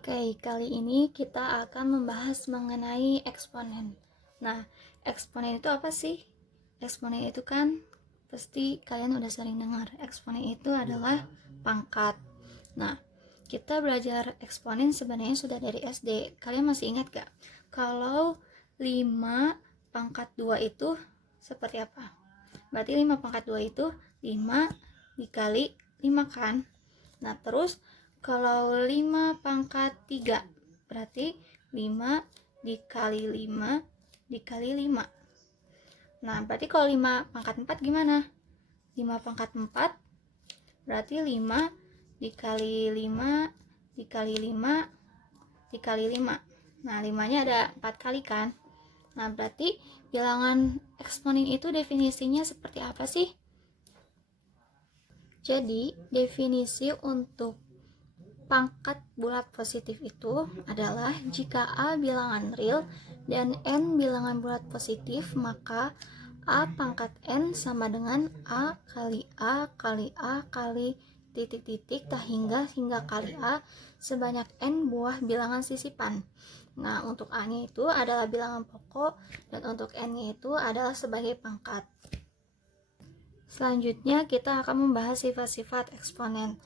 Oke, kali ini kita akan membahas mengenai eksponen. Nah, eksponen itu apa sih? Eksponen itu kan pasti kalian udah sering dengar. Eksponen itu adalah pangkat. Nah, kita belajar eksponen sebenarnya sudah dari SD. Kalian masih ingat gak? Kalau 5 pangkat 2 itu seperti apa? Berarti 5 pangkat 2 itu 5 dikali 5 kan? Nah, terus kalau 5 pangkat 3 berarti 5 dikali 5 dikali 5. Nah, berarti kalau 5 pangkat 4 gimana? 5 pangkat 4 berarti 5 dikali 5 dikali 5 dikali 5. Nah, 5-nya ada 4 kali kan? Nah, berarti bilangan eksponen itu definisinya seperti apa sih? Jadi, definisi untuk pangkat bulat positif itu adalah jika A bilangan real dan N bilangan bulat positif, maka A pangkat N sama dengan A kali A kali A kali titik-titik hingga kali A sebanyak N buah bilangan sisipan. Nah, untuk A-nya itu adalah bilangan pokok dan untuk N-nya itu adalah sebagai pangkat. Selanjutnya kita akan membahas sifat-sifat eksponen.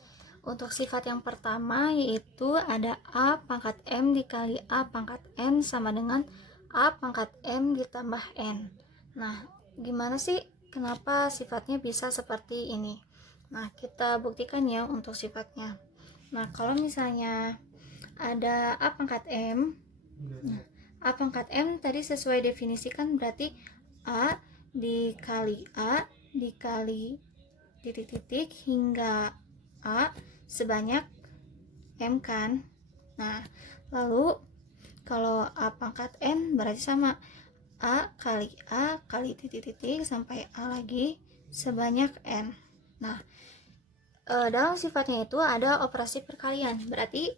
Untuk sifat yang pertama yaitu ada A pangkat M dikali A pangkat N sama dengan A pangkat M ditambah N. Nah, gimana sih kenapa sifatnya bisa seperti ini? Nah, kita buktikan ya untuk sifatnya. Nah, kalau misalnya ada A pangkat M, nah, A pangkat M tadi sesuai definisi kan berarti A dikali A dikali titik-titik hingga A sebanyak M kan. Nah, lalu kalau A pangkat N berarti sama A kali titik-titik sampai A lagi sebanyak N. Nah, dalam sifatnya itu ada operasi perkalian. Berarti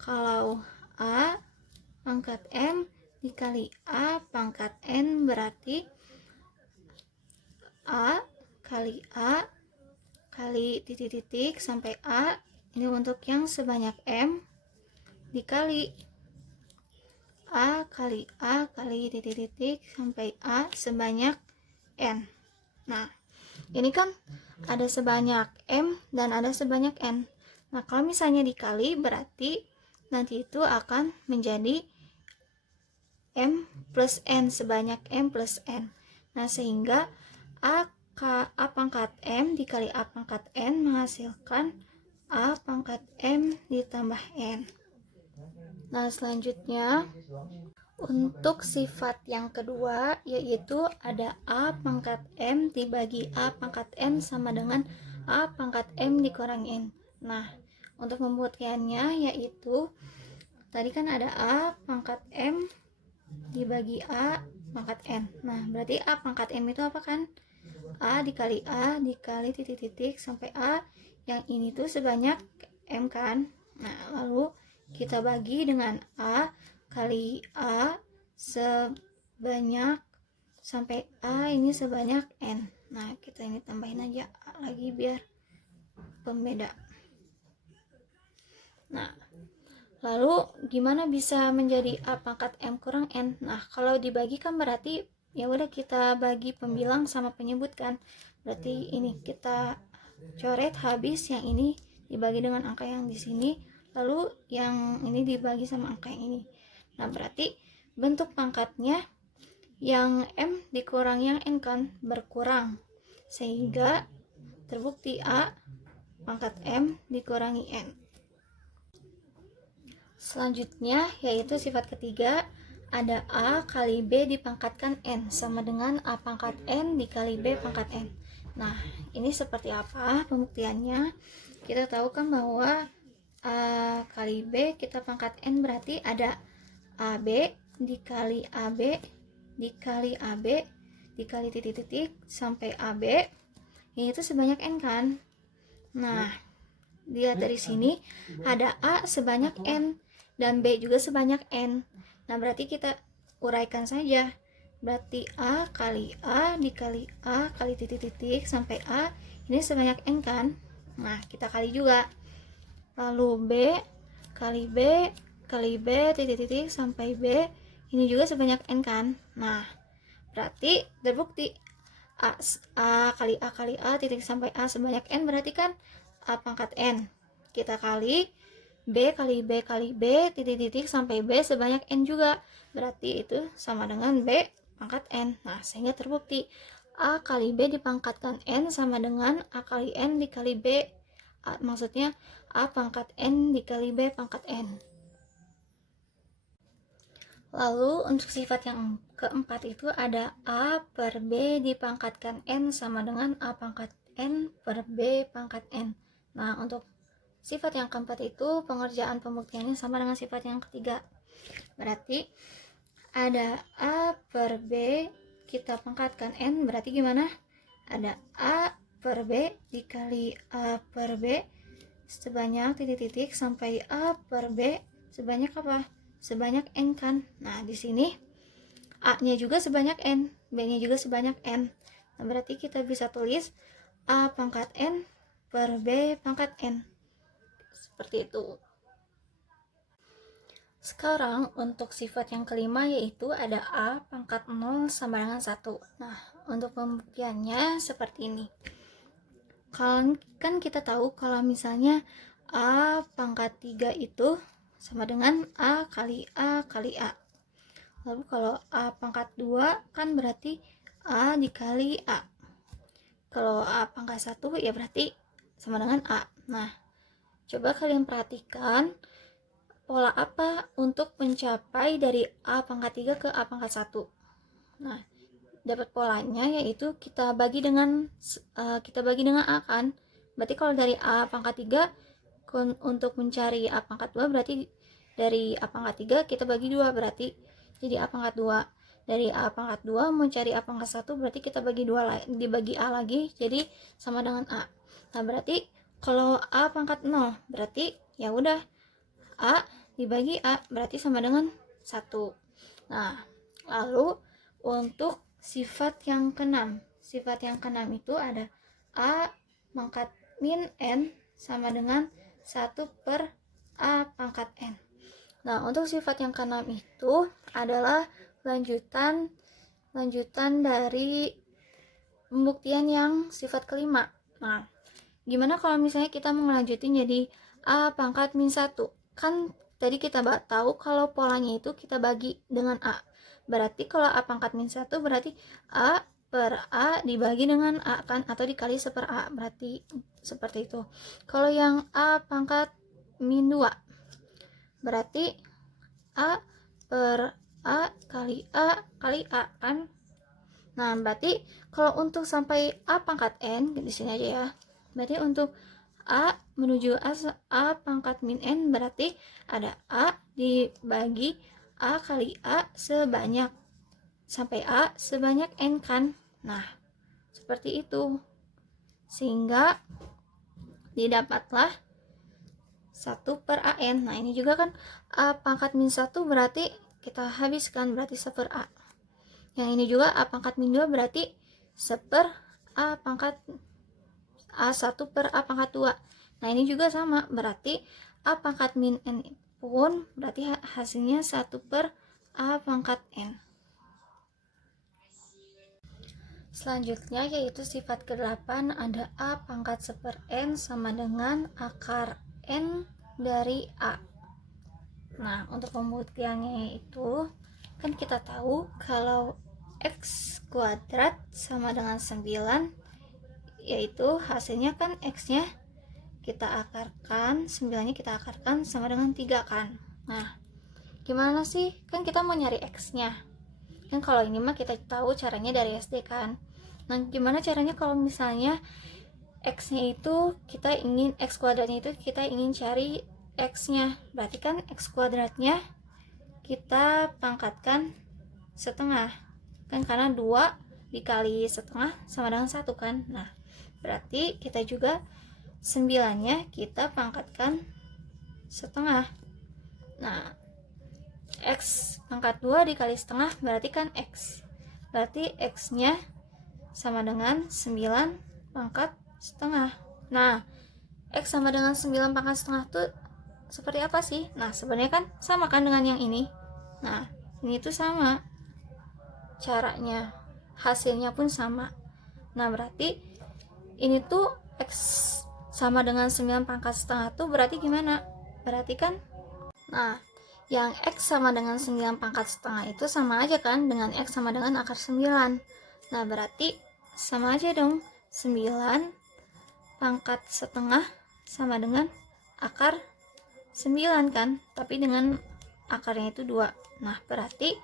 kalau A pangkat M dikali A pangkat N berarti A kali titik-titik sampai A ini untuk yang sebanyak M dikali A kali titik-titik sampai A sebanyak N. Nah, ini kan ada sebanyak M dan ada sebanyak N. Nah, kalau misalnya dikali berarti nanti itu akan menjadi M plus N, sebanyak M plus N. Nah, sehingga A pangkat M dikali A pangkat N menghasilkan A pangkat M ditambah N. Nah, selanjutnya untuk sifat yang kedua yaitu ada A pangkat M dibagi A pangkat N sama dengan A pangkat M dikurangi N. Nah, untuk pembuktiannya yaitu tadi kan ada A pangkat M dibagi A pangkat N. Nah, berarti A pangkat M itu apa kan? A dikali titik-titik sampai A yang ini tuh sebanyak M kan. Nah, lalu kita bagi dengan A kali A sebanyak sampai A ini sebanyak N. Nah, kita ini tambahin aja A lagi biar pembeda. Nah, lalu gimana bisa menjadi A pangkat M kurang N? Nah, kalau dibagikan berarti ya udah kita bagi pembilang sama penyebut kan. Berarti ini kita coret habis yang ini dibagi dengan angka yang di sini, lalu yang ini dibagi sama angka yang ini. Nah, berarti bentuk pangkatnya yang M dikurang yang N kan berkurang, sehingga terbukti A pangkat M dikurangi N. Selanjutnya yaitu sifat ketiga, ada A kali B dipangkatkan N sama dengan A pangkat N dikali B pangkat N. Nah, ini seperti apa pembuktiannya? Kita tahu kan bahwa A kali B kita pangkat N berarti ada AB dikali AB dikali AB dikali titik-titik sampai AB ini itu sebanyak N kan. Nah, dilihat dari sini ada A sebanyak N dan B juga sebanyak N. Nah, berarti kita uraikan saja. Berarti A dikali A kali titik-titik sampai A ini sebanyak N kan. Nah, kita kali juga. Lalu B kali B kali B titik-titik sampai B, ini juga sebanyak N kan. Nah, berarti terbukti A kali A titik sampai A sebanyak N, berarti kan A pangkat N. Kita kali B kali B kali B titik-titik sampai B sebanyak N juga, berarti itu sama dengan B pangkat N. Nah, sehingga terbukti A kali B dipangkatkan N sama dengan A kali N dikali B. Maksudnya A pangkat N dikali B pangkat N. Lalu untuk sifat yang keempat itu ada A per B dipangkatkan N sama dengan A pangkat N per B pangkat N. Nah, untuk sifat yang keempat itu pengerjaan pembuktiannya sama dengan sifat yang ketiga. Berarti ada A per B kita pangkatkan N, berarti gimana? Ada A per B dikali A per B sebanyak titik-titik sampai A per B sebanyak apa? Sebanyak N kan. Nah, di sini A-nya juga sebanyak N, B-nya juga sebanyak N. Nah, berarti kita bisa tulis A pangkat N per B pangkat N. Seperti itu. Sekarang untuk sifat yang kelima yaitu ada A pangkat 0 sama dengan 1. Nah, untuk pembuktiannya seperti ini. Kan kita tahu kalau misalnya A pangkat 3 itu sama dengan A kali A kali A. Lalu kalau A pangkat 2 kan berarti A dikali A. Kalau A pangkat 1 ya berarti sama dengan A. Nah, coba kalian perhatikan pola apa untuk mencapai dari A pangkat 3 ke A pangkat 1. Nah, dapat polanya yaitu kita bagi dengan A kan. Berarti kalau dari A pangkat 3 untuk mencari A pangkat 2 berarti dari A pangkat 3 kita bagi 2, berarti jadi A pangkat 2. Dari A pangkat 2 mencari A pangkat 1 berarti kita bagi 2 dibagi A lagi jadi sama dengan A. Nah, berarti kalau A pangkat 0 berarti ya udah A dibagi A berarti sama dengan 1. Nah, lalu untuk sifat yang keenam. Sifat yang keenam itu ada A pangkat min N sama dengan 1 per A pangkat N. Nah, untuk sifat yang keenam itu adalah lanjutan dari pembuktian yang sifat kelima. Nah, gimana kalau misalnya kita mau ngelanjutin jadi A pangkat min 1? Kan tadi kita tahu kalau polanya itu kita bagi dengan A. Berarti kalau A pangkat min 1 berarti A per A dibagi dengan A kan, atau dikali 1 per A, berarti seperti itu. Kalau yang A pangkat min 2 berarti A per A kali A kali A kan. Nah, berarti kalau untuk sampai A pangkat N di sini aja ya. Berarti untuk A menuju A pangkat min N berarti ada A dibagi A kali A sebanyak sampai A sebanyak N kan. Nah, seperti itu. Sehingga didapatlah 1 per AN. Nah, ini juga kan A pangkat min 1 berarti kita habiskan berarti 1 per A. Yang ini juga A pangkat min 2 berarti 1 per A pangkat A1 per A pangkat 2. Nah, ini juga sama berarti A pangkat min N pun berarti hasilnya 1 per A pangkat N. Selanjutnya yaitu sifat ke-8 ada A pangkat 1 per N sama dengan akar N dari A. Nah, untuk pembuktiannya itu kan kita tahu kalau X kuadrat sama dengan 9, yaitu hasilnya kan X-nya kita akarkan, 9-nya kita akarkan sama dengan 3 kan. Nah, gimana sih? Kan kita mau nyari X-nya. Kan kalau ini mah kita tahu caranya dari SD kan. Nah, gimana caranya kalau misalnya X-nya itu kita ingin, X kuadratnya itu kita ingin cari X-nya. Berarti kan X kuadratnya kita pangkatkan setengah. Kan karena 2 dikali setengah sama dengan 1 kan. Nah, berarti kita juga 9-nya kita pangkatkan setengah. Nah, X pangkat 2 dikali setengah berarti kan X. Berarti X-nya sama dengan 9 pangkat setengah. Nah, X sama dengan 9 pangkat setengah itu seperti apa sih? Nah, sebenarnya kan sama kan dengan yang ini. Nah, ini tuh sama caranya, hasilnya pun sama. Nah, berarti ini tuh X sama dengan 9 pangkat setengah tuh berarti gimana? Berarti kan, nah, yang X sama dengan 9 pangkat setengah itu sama aja kan dengan X sama dengan akar 9. Nah, berarti sama aja dong. 9 pangkat setengah sama dengan akar 9 kan, tapi dengan akarnya itu 2. Nah, berarti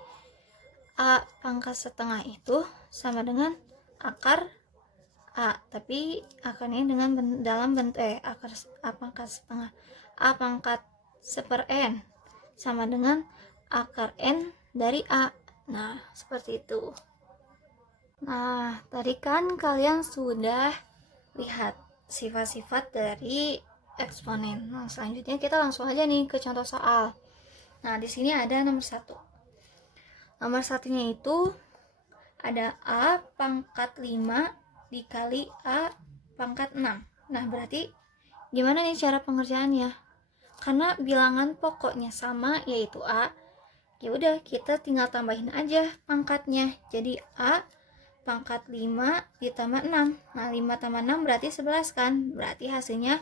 A pangkat setengah itu sama dengan akar A, tapi akarnya dengan dalam bentuk akar A pangkat setengah. A pangkat 1/n sama dengan akar n dari A. Nah, seperti itu. Nah, tadi kan kalian sudah lihat sifat-sifat dari eksponen. Nah, selanjutnya kita langsung aja nih ke contoh soal. Nah, di sini ada nomor 1. Nomor satunya itu ada A pangkat 5 dikali A pangkat 6. Nah, berarti gimana nih cara pengerjaannya? Karena bilangan pokoknya sama, yaitu A. Ya udah, kita tinggal tambahin aja pangkatnya. Jadi A pangkat 5 ditambah 6. Nah, 5 tambah 6 berarti 11 kan? Berarti hasilnya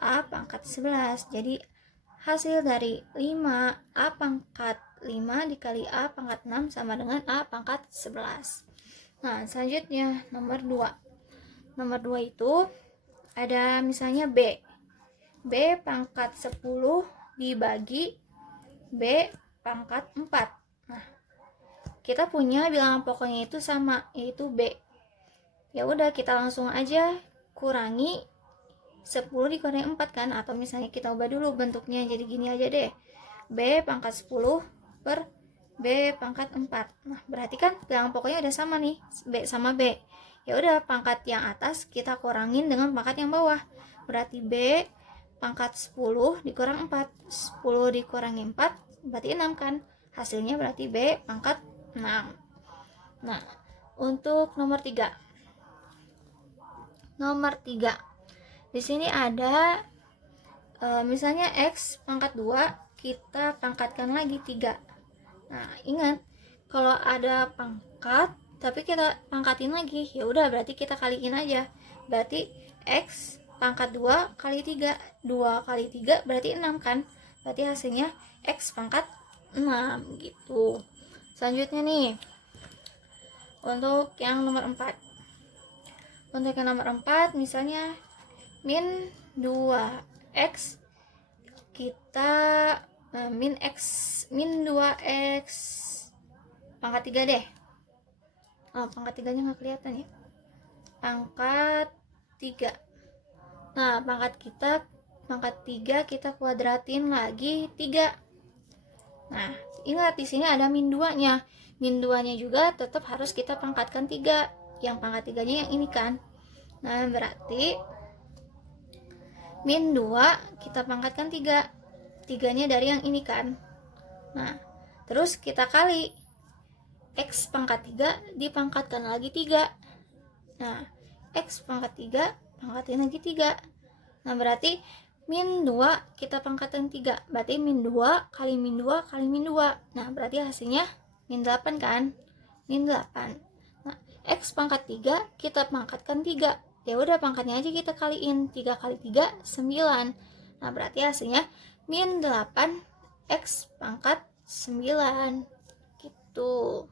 A pangkat 11. Jadi hasil dari 5 A pangkat 5 dikali A pangkat 6 sama dengan A pangkat 11. Nah, selanjutnya nomor 2. Nomor 2 itu ada misalnya B. B pangkat 10 dibagi B pangkat 4. Nah, kita punya bilangan pokoknya itu sama, yaitu B. Ya udah, kita langsung aja kurangi 10 dikurangi 4 kan, atau misalnya kita ubah dulu bentuknya jadi gini aja deh. B pangkat 10 per B pangkat 4. Nah, berarti kan bilangan pokoknya udah sama nih, B sama B. Ya udah, pangkat yang atas kita kurangin dengan pangkat yang bawah. Berarti B pangkat 10 dikurang 4. 10 dikurangi 4 berarti 6 kan. Hasilnya berarti B pangkat 6. Nah, untuk nomor 3. Nomor 3. Di sini ada misalnya X pangkat 2, kita pangkatkan lagi 3. Nah, ingat, kalau ada pangkat tapi kita pangkatin lagi, ya udah berarti kita kaliin aja. Berarti X pangkat 2 kali 3. 2 kali 3 berarti 6 kan? Berarti hasilnya X pangkat 6 gitu. Selanjutnya nih, untuk yang nomor 4. Untuk yang nomor 4 misalnya min 2x, kita min 2x pangkat 3 deh. Pangkat 3 nya nggak kelihatan ya, pangkat 3. Nah, pangkat 3 kita kuadratin lagi 3. Nah, ingat di sini ada min 2 nya. Min 2 nya juga tetap harus kita pangkatkan 3. Yang pangkat 3 nya yang ini kan. Nah, berarti min 2 kita pangkatkan 3. 3 nya dari yang ini kan. Nah, terus kita kali X pangkat 3 dipangkatkan lagi 3. Nah, X pangkat 3 pangkatin lagi 3. Nah, berarti min 2 kita pangkatkan 3. Berarti min 2 kali min 2 kali min 2. Nah, berarti hasilnya min 8 kan? Min 8. Nah, X pangkat 3 kita pangkatkan 3. Ya udah, pangkatnya aja kita kaliin. 3 kali 3 9. Nah, berarti hasilnya min 8 X pangkat 9 gitu.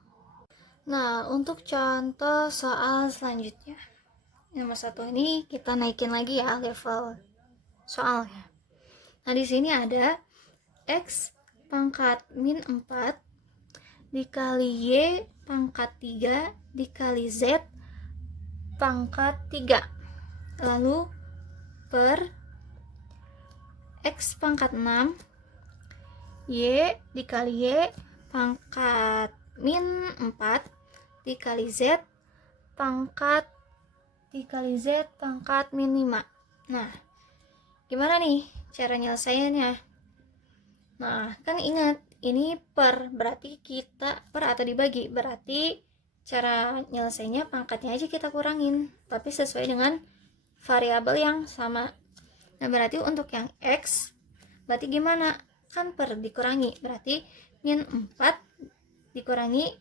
Nah, untuk contoh soal selanjutnya, nomor 1 ini kita naikin lagi ya level soalnya. Nah, di sini ada X pangkat min 4 dikali Y pangkat 3 dikali Z pangkat 3. Lalu per X pangkat 6 Y dikali Y pangkat min 4 dikali Z pangkat min 5. Nah, gimana nih cara nyelesainnya? Nah, kan ingat ini per, berarti kita per atau dibagi, berarti cara nyelesainnya pangkatnya aja kita kurangin, tapi sesuai dengan variabel yang sama. Nah, berarti untuk yang X berarti gimana? Kan per dikurangi, berarti min 4 dikurangi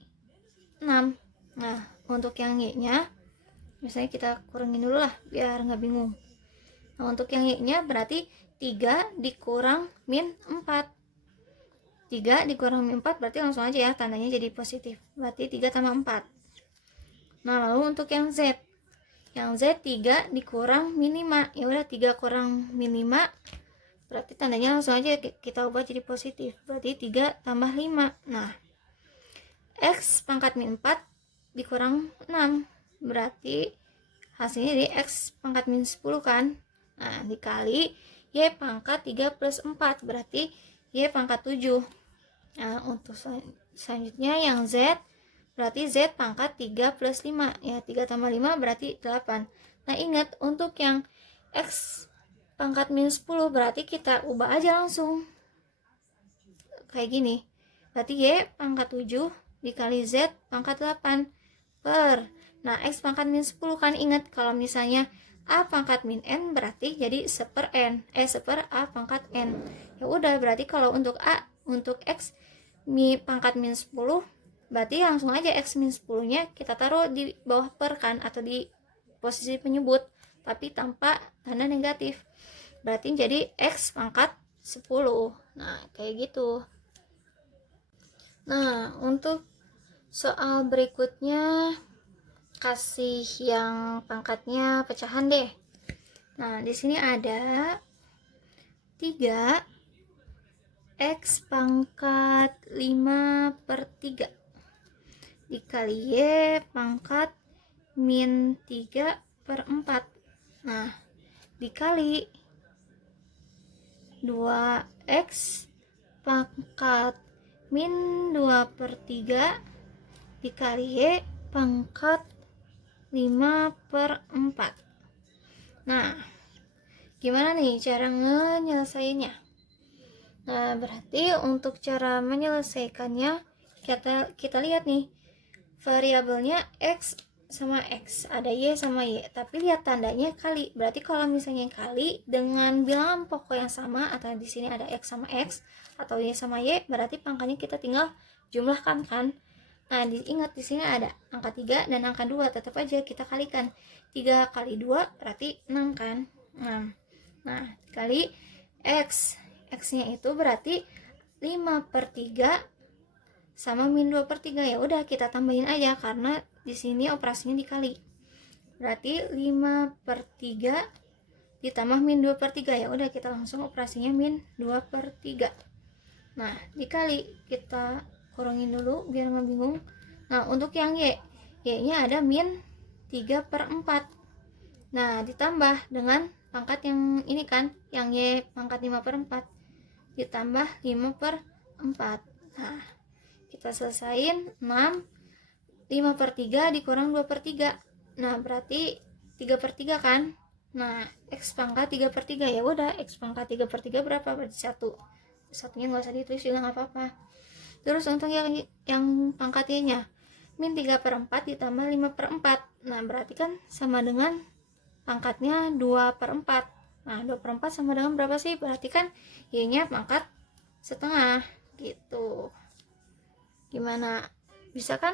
6. Nah, untuk yang Y-nya misalnya kita kurangin dulu lah biar nggak bingung. Nah, untuk yang Y-nya berarti 3 dikurang min 4. 3 dikurang min 4 berarti langsung aja ya tandanya jadi positif. Berarti 3 tambah 4. Nah, lalu untuk yang Z. Yang Z 3 dikurang min 5. Ya udah 3 kurang min 5 berarti tandanya langsung aja kita ubah jadi positif. Berarti 3 tambah 5. Nah, X pangkat min 4 dikurang 6. Berarti hasilnya di X pangkat min 10 kan. Nah, dikali Y pangkat 3 plus 4. Berarti Y pangkat 7. Nah, untuk selanjutnya yang Z. Berarti Z pangkat 3 plus 5. Ya, 3 tambah 5 berarti 8. Nah, ingat untuk yang X pangkat min 10 berarti kita ubah aja langsung kayak gini. Berarti Y pangkat 7 dikali Z pangkat 8 per, nah X pangkat min 10 kan, ingat kalau misalnya A pangkat min N berarti jadi seper A pangkat N. Ya udah, berarti kalau untuk X pangkat min 10 berarti langsung aja X min 10 nya kita taruh di bawah per kan, atau di posisi penyebut tapi tanpa tanda negatif. Berarti jadi X pangkat 10. Nah, kayak gitu. Nah, untuk soal berikutnya kasih yang pangkatnya pecahan deh. Nah, di sini ada 3 X pangkat 5 per 3 dikali Y pangkat min 3 per 4. Nah, dikali 2X pangkat min 2 per 3 dikali Y pangkat 5 per 4. Nah, gimana nih cara menyelesaikannya? Nah, berarti untuk cara menyelesaikannya kita lihat nih, variabelnya X sama X, ada Y sama Y, tapi lihat tandanya kali. Berarti kalau misalnya kali dengan bilangan pokok yang sama, atau di sini ada X sama X atau Y sama Y, berarti pangkatnya kita tinggal jumlahkan kan. Nah, diingat di sini ada angka 3 dan angka 2, tetap aja kita kalikan. 3 kali 2 berarti 6 kan. 6. Nah, kali X. X-nya itu berarti 5 per 3 sama min 2 per 3. Ya udah, kita tambahin aja karena di sini operasinya dikali. Berarti 5 per 3 ditambah min 2 per 3. Ya udah, kita langsung operasinya min 2 per 3. Nah, dikali, kita kurangin dulu biar nggak bingung. Nah, untuk yang Y, Y-nya ada min 3 per 4. Nah, ditambah dengan pangkat yang ini kan, yang Y pangkat 5 per 4 ditambah 5 per 4. Nah, kita selesain 6. 5 per 3 dikurang 2 per 3. Nah, berarti 3 per 3 kan. Nah, X pangkat 3 per 3. Ya udah, X pangkat 3 per 3 berapa? Berarti 1. Satunya nggak usah ditulis juga nggak apa-apa. Terus untuk yang pangkat Y-nya, min 3 per 4 ditambah 5 per 4. Nah, berarti kan sama dengan pangkatnya 2 per 4. Nah, 2 per 4 sama dengan berapa sih? Berarti kan Y-nya pangkat setengah gitu. Gimana? Bisa kan?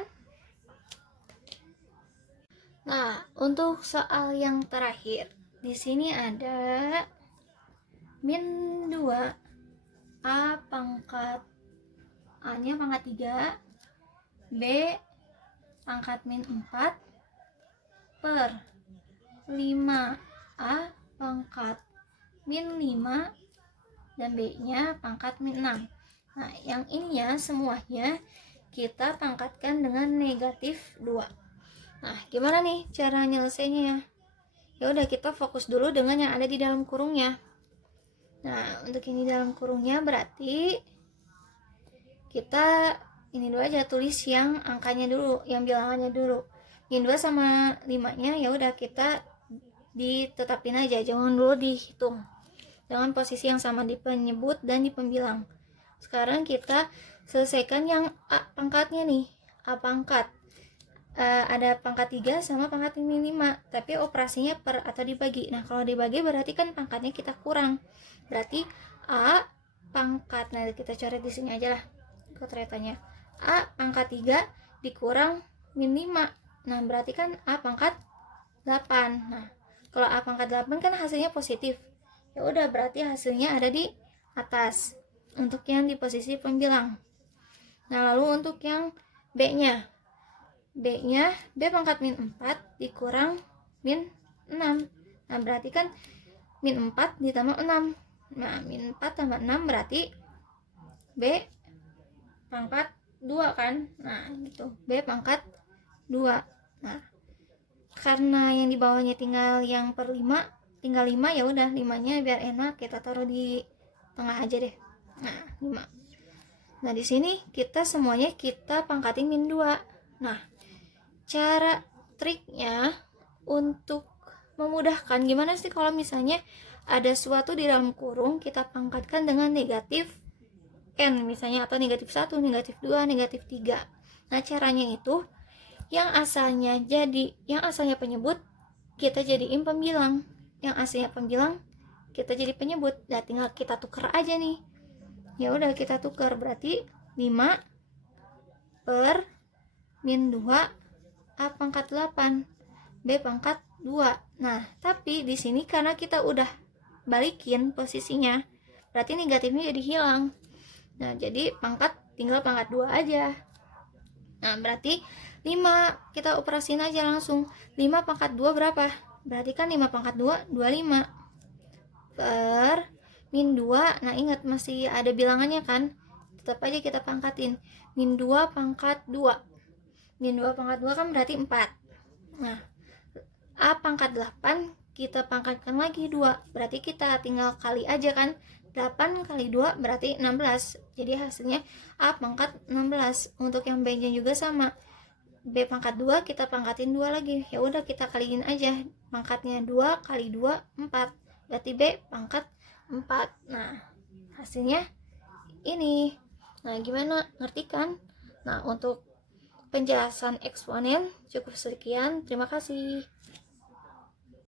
Nah, untuk soal yang terakhir, di sini ada min 2 A pangkat A-nya pangkat 3, B pangkat min 4 per 5A pangkat min 5 dan B-nya pangkat min 6. Nah, yang ininya semuanya kita pangkatkan dengan negatif 2. Nah, gimana nih cara nyelesainnya? Ya udah, kita fokus dulu dengan yang ada di dalam kurungnya. Nah, untuk ini dalam kurungnya berarti kita ini dulu aja, tulis yang angkanya dulu, yang bilangannya dulu. Min 2 sama 5-nya ya udah kita ditetapin aja, jangan dulu dihitung. Dengan posisi yang sama di penyebut dan di pembilang. Sekarang kita selesaikan yang A pangkatnya nih. A pangkat. Ada pangkat 3 sama pangkat min 5, tapi operasinya per atau dibagi. Nah, kalau dibagi berarti kan pangkatnya kita kurang. Berarti A pangkat. Nah, kita coret di sini aja lah coretannya. A pangkat 3 dikurang min 5. Nah, berarti kan A pangkat 8. Nah, kalau A pangkat 8 kan hasilnya positif. Ya udah, berarti hasilnya ada di atas untuk yang di posisi pembilang. Nah, lalu untuk yang B-nya. B-nya B pangkat min 4 dikurang min 6. Nah, berarti kan min 4 ditambah 6. Nah, min 4 tambah 6 berarti B pangkat 2 kan. Nah, gitu. B pangkat 2. Nah, karena yang di bawahnya tinggal yang per 5, tinggal 5, ya udah 5-nya biar enak kita taruh di tengah aja deh. Nah, 5. Nah, di sini kita semuanya kita pangkatin min 2. Nah, cara triknya untuk memudahkan gimana sih kalau misalnya ada suatu di dalam kurung kita pangkatkan dengan negatif n misalnya, atau negatif 1, negatif 2, negatif 3. Nah, caranya itu yang asalnya penyebut kita jadiin pembilang, yang asalnya pembilang kita jadi penyebut. Nah, tinggal kita tukar aja nih. Ya udah, kita tukar, berarti 5 per min 2 A pangkat 8 B pangkat 2. Nah, tapi di sini karena kita udah balikin posisinya, berarti negatifnya jadi hilang. Nah, jadi tinggal pangkat 2 aja. Nah, berarti 5 kita operasin aja langsung. 5 pangkat 2 berapa? Berarti kan 5 pangkat 2 25 per min 2. Nah, ingat masih ada bilangannya kan? Tetap aja kita pangkatin. Min 2 pangkat 2. Min 2 pangkat 2 kan berarti 4. Nah, A pangkat 8 kita pangkatkan lagi 2. Berarti kita tinggal kali aja kan. 8 kali 2 berarti 16. Jadi hasilnya A pangkat 16. Untuk yang B-nya juga sama. B pangkat 2 kita pangkatin 2 lagi. Ya udah, kita kaliin aja. Pangkatnya 2 kali 2 4. Berarti B pangkat 4. Nah, hasilnya ini. Nah, gimana? Ngerti kan? Nah, untuk penjelasan eksponen cukup sekian. Terima kasih.